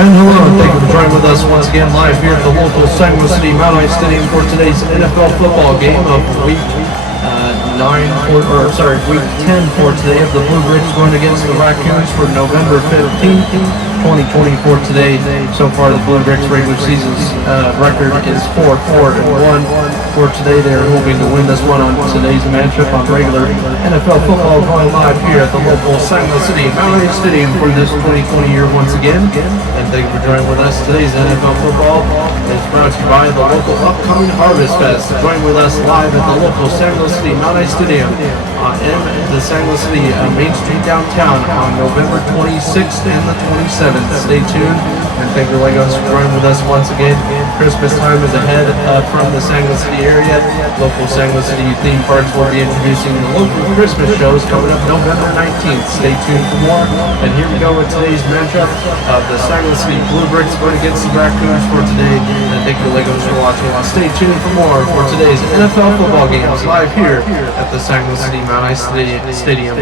And hello, and thank you for joining with us once again live here at the local San Luis City Mount Ice Stadium for today's NFL football game of week 10 for today of the Bluesbricks going against the Raccoons for November 15th, 2024 today. So far, the Bluesbricks regular season's record is 4-4-1. For today, they're hoping to win this one on today's matchup on regular NFL football going live here at the local San Luis City Mount Ice Stadium for this 2020 year once again. And thank you for joining with us. Today's NFL football is brought to you by the local upcoming Harvest Fest. Join with us live at the local San Luis City Mount Ice Stadium in the San Luis City Main Street downtown on November 26th and the 27th. Stay tuned, and thank you Legos for joining with us once again. Christmas time is ahead from the San Luis City area. Local San Luis City theme parks will be introducing the local Christmas shows coming up November 19th. Stay tuned for more. And here we go with today's matchup of the San Luis City Bluesbricks going against the Raccoons for today. And thank you Legos for watching. Stay tuned for more for today's NFL football games live here at the San Luis City Mount Ice Stadium.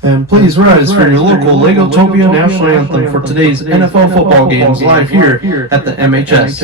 And please rise for your local Legotopia national anthem for today's NFL football games live here at the MHS.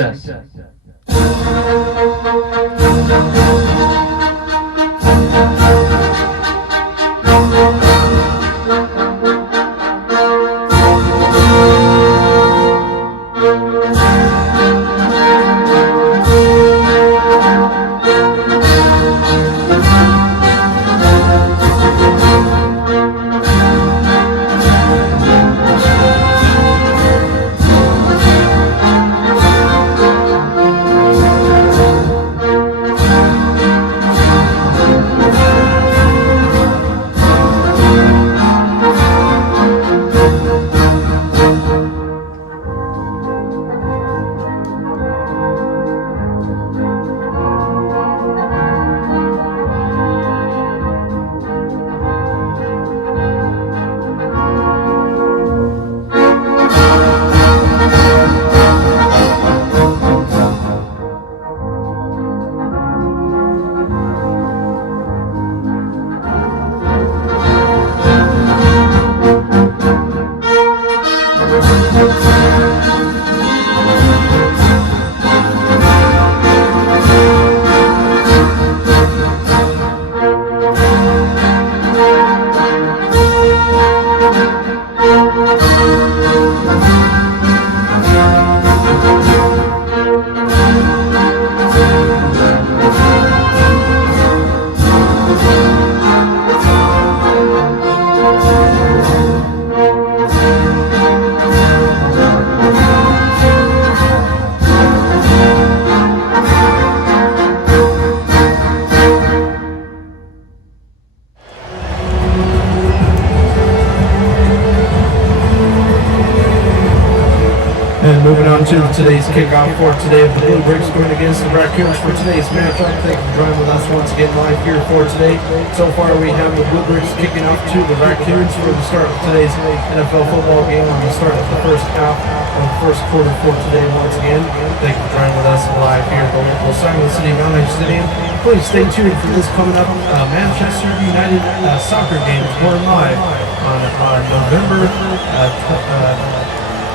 Moving on to today's kickoff for today of the Bluesbricks going against the Raccoons for today's matchup. Thank you for joining with us once again live here for today. So far we have the Bluesbricks kicking off to the Raccoons for the start of today's NFL football game on the start of the first half of the first quarter for today once again. Thank you for joining with us live here at the local San Luis City Mount Ice Stadium. Please stay tuned for this coming up Manchester United soccer game going live on November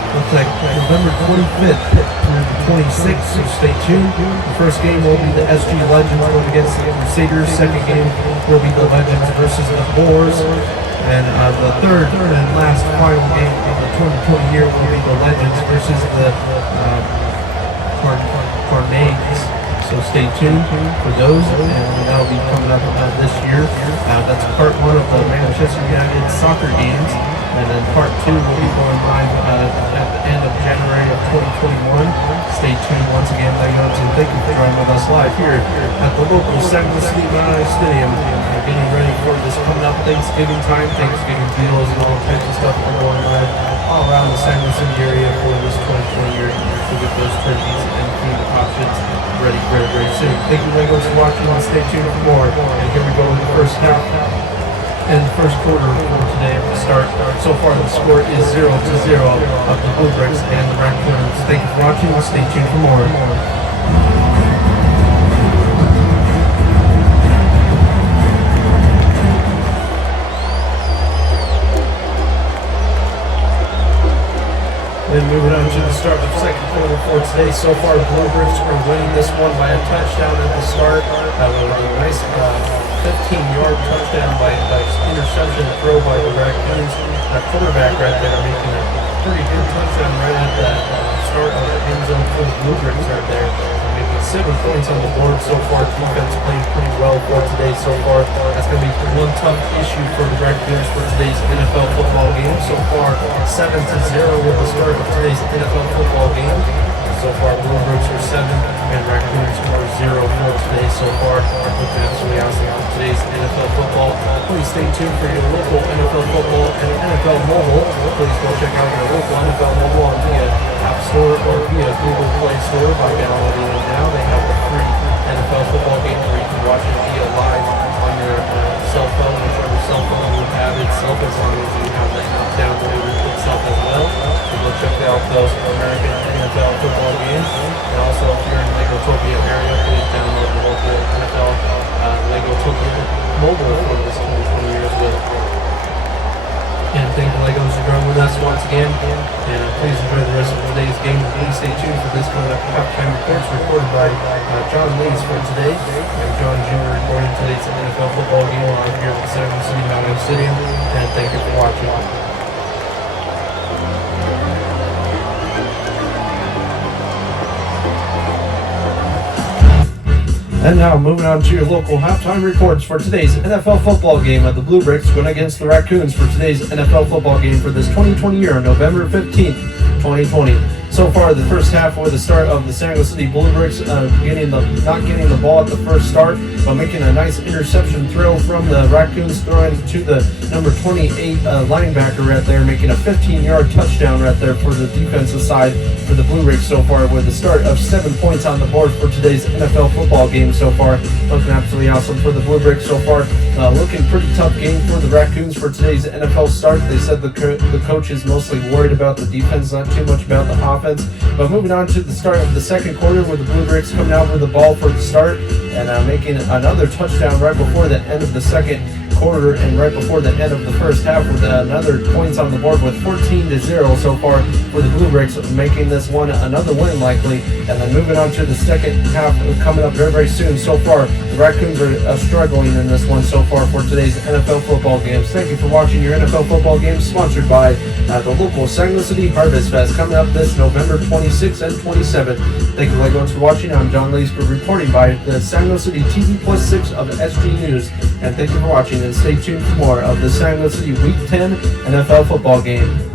looks like November 25th through the 26th, so stay tuned. The first game will be the SG Legends going against the Crusaders. Second game will be the Legends versus the Boars. And the third and last final game of the 2020 year will be the Legends versus the Carnades. So stay tuned for those, and that'll be coming up this year. That's part one of the Manchester United soccer games. And then part two will be going live at the end of January of 2021. Stay tuned once again, Legos, and thank you for joining with us live here at the local San Luis City Mount Ice Stadium. Getting ready for this coming up Thanksgiving time, Thanksgiving deals and all types of stuff are going live all around the San Luis City area for this 2020 year to get those turkeys and food options ready very, very soon. Thank you, Legos, for watching, and stay tuned for more. And here we go in the first half. And the first quarter for today at the start. So far the score is 0-0 of the Bluesbricks and the Raccoons. Thank you for watching. Stay tuned for more. And moving on to the start of second quarter for today. So far, Bluesbricks are winning this one by a touchdown at the start. With a nice 15-yard touchdown by interception throw by the Raccoons. Quarterback right there making a pretty good touchdown right at the start of the end zone for the Bluesbricks right there. Making 7 points on the board so far. Defense playing pretty well for today so far. That's going to be one tough issue for the Raccoons for today's NFL football game. So far, 7-0 with the start of today's NFL football game. So far, Bluesbricks are 7 and Raccoons are 0 for today so far. Looking absolutely awesome for today's NFL football. Please stay tuned for your local NFL football and NFL mobile. Please go check out your local NFL mobile on via App Store or via Google Play Store by downloading it now. They have the free NFL football game where you can watch it via live on your cell phone, whichever cell phone you have itself, as long as you have that app downloaded itself as well. So go check out those American NFL football games. And also, if you're in the Legotopia area, please download the local NFL Legotopia mobile for this 2020 year as well. And thank the Legos for joining with us once again. And please enjoy the rest of today's game. Please stay tuned for this coming up halftime reports recorded by John Lees for today. I'm John Jr. reporting today's NFL football game live here at the Saguaro City Mountain Stadium. And thank you for watching. And now moving on to your local halftime reports for today's NFL football game at the Bluesbricks going against the Raccoons for today's NFL football game for this 2020 year, November 15th, 2020. So far, the first half with the start of the Saguaro City Bluesbricks not getting the ball at the first start, but making a nice interception throw from the Raccoons, throwing to the number 28 linebacker right there, making a 15-yard touchdown right there for the defensive side for the Bluesbricks so far, with the start of 7 points on the board for today's NFL football game so far. Looking absolutely awesome for the Bluesbricks so far. Looking pretty tough game for the Raccoons for today's NFL start. They said the coach is mostly worried about the defense, not too much about the offense. But moving on to the start of the second quarter, with the Bluesbricks coming out with the ball for the start and making another touchdown right before the end of the second quarter and right before the end of the first half, with another points on the board with 14-0 so far for the Bluesbricks, making this one another win likely. And then moving on to the second half coming up very, very soon. So far, the Raccoons are struggling in this one so far for today's NFL football games. Thank you for watching your NFL football games, sponsored by the local Saguaro City Harvest Fest coming up this November 26th and 27th. Thank you, everyone, for watching. I'm John Leesford reporting by the Saguaro City TV Plus 6 of SG News. And thank you for watching, and stay tuned for more of the Saguaro City Week 10 NFL football game.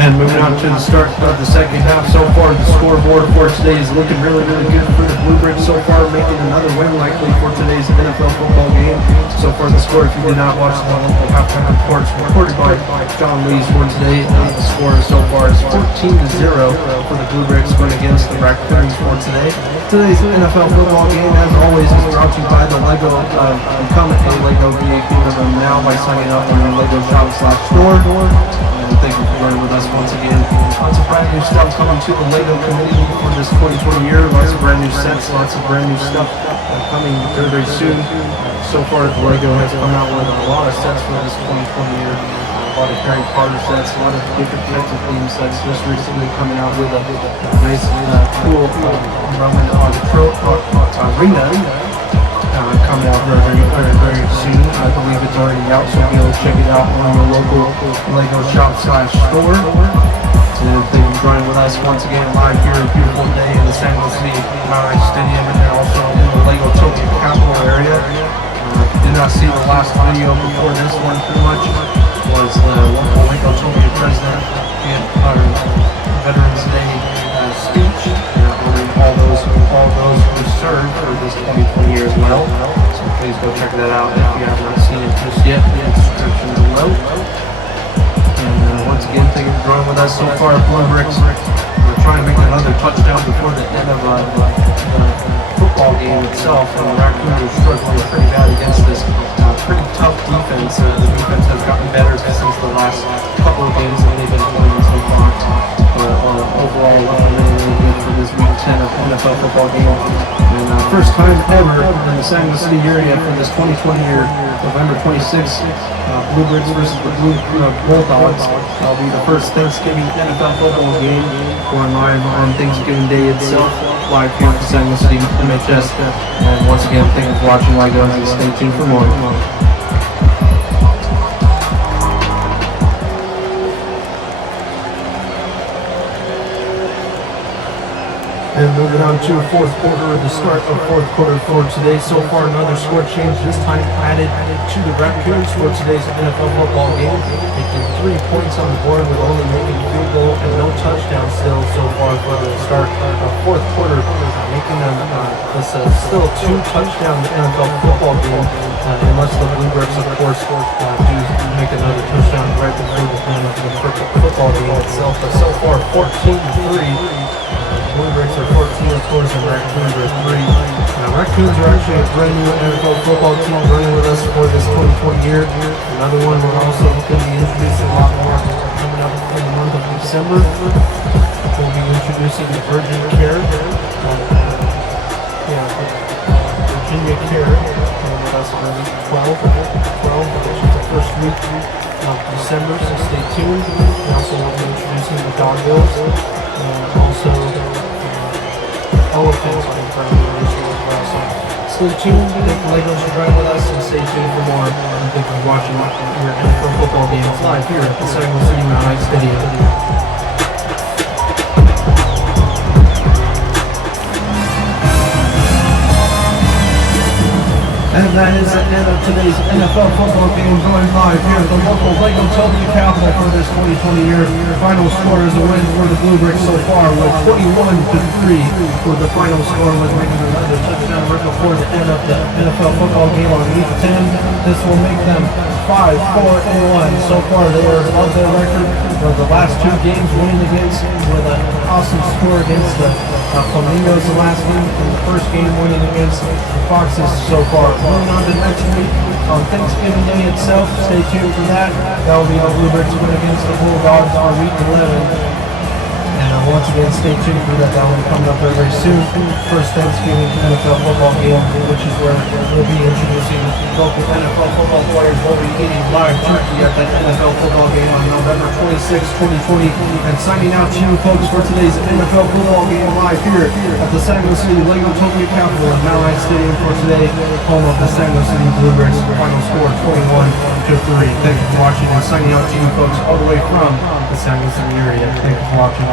And moving on to the start of the second half so far, the scoreboard for today is looking really, really good for the Bluesbricks so far, making another win likely for today's NFL football game. So far, the score, if you did not watch the local halftime reports recorded by John Lees for today, the score so far is 14-0 for the Bluesbricks going against the Raccoons for today. Today's NFL football game, as always, is brought to you by the Lego. Become a Lego VIP member now by signing up on the Lego Shop/store. And thank you for joining with us once again. Lots of brand new stuff coming to the Lego community for this 2020 year. Lots of brand new sets, lots of brand new stuff coming very, very soon. So far, the Lego has come out with a lot of sets for this 2020 year. A lot of Harry Potter sets, a lot of different types of theme sets. Just recently coming out with a nice, cool Roman arena. Coming out very soon. I believe it's already out, so be able to check it out on your local Lego Shop/store. And thank you for joining with us once again live here, a beautiful day in the Saguaro City Mountain Stadium, and then also in the Legotopia capital area. If you did not see the last video before this one, pretty much was the local Legotopia president and Veterans Day speech, honoring all those who served for this 2020 year as well. So please go check that out if you have not seen it just yet in the description below. And once again, thank you for joining with us so far at Bluesbricks. try and make another touchdown before the end of the football game itself. And the Raccoons are struggling pretty bad against this pretty tough defense. The defense has gotten better since the last couple of games that they've been playing so far. Overall, looking really good for this Week 10 of NFL football game. And first time ever in the San Luis City area for this 2020 year, November 26th, Bluebricks versus the Bulldogs. That'll be the first Thanksgiving NFL football game going live on Thanksgiving Day itself, live here at the San Luis City MHS. And once again, thank you for watching, Legos, and stay tuned for more. And moving on to fourth quarter, the start of fourth quarter for today. So far, another score change, this time added to the Raccoons for today's NFL football game. Making 3 points on the board with only making a field goal and no touchdown still so far for the start of fourth quarter. Making them this still 2 touchdown NFL football game, unless the Bluebricks, of course, do make another touchdown right before the end of the football game itself. But so far, 14-3. Bluebricks are 14, of course, and Raccoons are 3. Now, Raccoons are actually a brand new NFL football team running with us for this 2020 year. Another one we're also going to be introducing a lot more coming up in the month of December. We'll be introducing the Virgin Care. Virginia Care with us for week 12, which is the first week of December, so stay tuned. We also will be introducing the Dog Bills. Also, elephants on the ratio as well. So stay tuned. Thank the Legos for driving with us, and stay tuned for more. And thank you for watching your NFL football games live here at the San Luis City Mountain Stadium. And that is the end of today's NFL football game going live here at the local Legotopia Capital for this 2020 year. Final score is a win for the Bluebricks so far with 21-3 for the final score, with making another touchdown right before the end of the NFL football game on Week 10. This will make them 5-4-1. So far they are above their record of the last 2 games, winning against with an awesome score against the Flamingos the last game, and the first game winning against the Foxes so far. Moving on to next week on Thanksgiving Day itself, stay tuned for that. That will be the Bluebricks win against the Bulldogs on Week 11. And once again, stay tuned for that. That will be coming up very, very soon. First Thanksgiving NFL football game, which is where we'll be introducing local NFL football players. We'll be eating live turkey at that NFL football game on November 26, 2020. And signing out to you folks for today's NFL football game live here at the San Luis City Legotopia Capital and Mountain Stadium for today, home of the San Luis City Bluebricks. Final score 21-3. Thank you for watching, and signing out to you folks all the way from the San Luis City area. Thank you for watching.